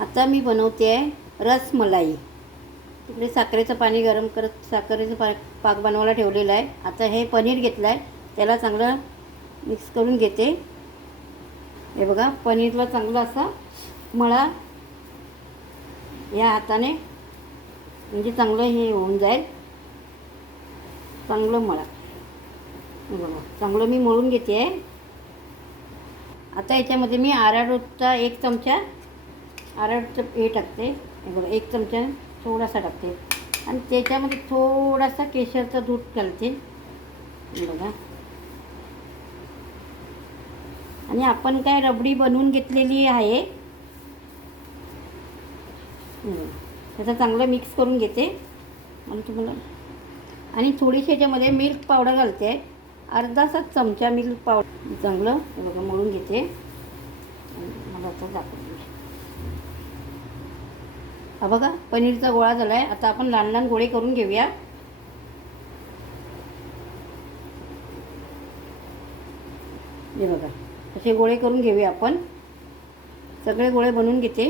आता मी बनवते आहे रसमलाई. तिकडे साखरेचं पाणी गरम करत साखरेचं पाक बनवायला ठेवलेलं आहे. आता हे पनीर घेतलं आहे, त्याला चांगलं मिक्स करून घेते. हे बघा, पनीरला चांगलं असा मळा या हाताने, म्हणजे चांगलं हे होऊन जाईल. चांगलं मळा. हे बघा, चांगलं मी मळून घेते आहे. आता याच्यामध्ये मी आरारोटचा 1 चमचा आरारोटचं हे टाकते. हे बघा, 1 चमचा थोडासा टाकते आणि त्याच्यामध्ये थोडासा केशरचं दूध घालते. हे बघा, आणि आपण काय रबडी बनवून घेतलेली आहे. त्याचं चांगलं मिक्स करून घेते आणि तुम्हाला आणि थोडीशी याच्यामध्ये मिल्क पावडर घालते. अर्धासा चमचा मिल्क पावडर चांगलं हे बघा मळून घेते. मला आता दाखवते. हा बघा, पनीरचा गोळा झाला आहे. आता आपण लहान लहान गोळे करून घेऊया. हे बघा, असे गोळे करून घेऊया आपण. सगळे गोळे बनवून घेते.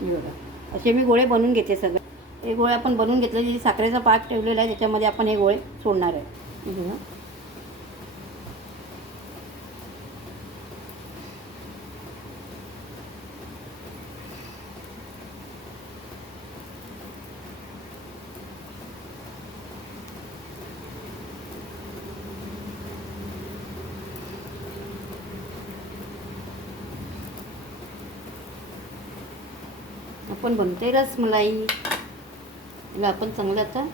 हे बघा, असे मी गोळे बनवून घेते सगळे. हे गोळे आपण बनवून घेतले. जे साखरेचा पाक ठेवलेला आहे त्याच्यामध्ये आपण हे गोळे सोडणार आहे. हे बघा, आपण बनते रसमलाई. याला आपण चांगलं आता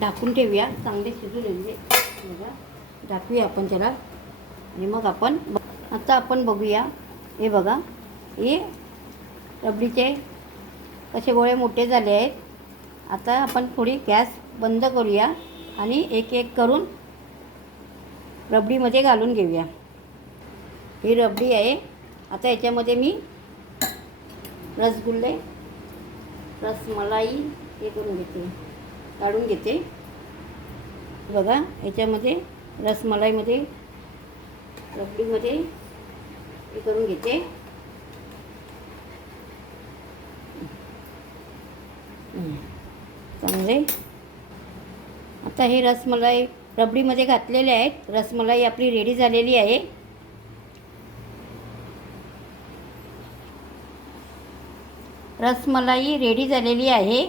ढाकून ठेवूया. चांगले शिजू द्यायचे. बघा, ढाकूया आपण त्याला आणि मग आपण आता आपण बघूया. हे बघा, हे रबडीचे कसे गोळे मोठे झाले आहेत. आता आपण थोडी गॅस बंद करूया आणि एक एक करून रबडीमध्ये घालून घेऊया. ही रबडी आहे. आता याच्यामध्ये मी रसगुल्ले रसमलाई हे करून घेते, काढून घेते. बघा, याच्यामध्ये रसमलाईमध्ये रबडीमध्ये हे करून घेते. चांगले आता हे रसमलाई रबडीमध्ये घातलेले आहेत. रसमलाई आपली रेडी झालेली आहे. रसमलाई रेडी झालेली आहे.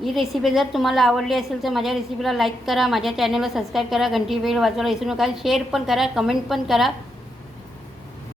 ही रेसिपी जर तुम्हाला आवडली असेल तर माझ्या रेसिपीला लाईक करा, माझ्या चॅनलला सबस्क्राईब करा, घंटी बेल वाजवायला विसरू नका, शेअर पण करा, कमेंट पण करा.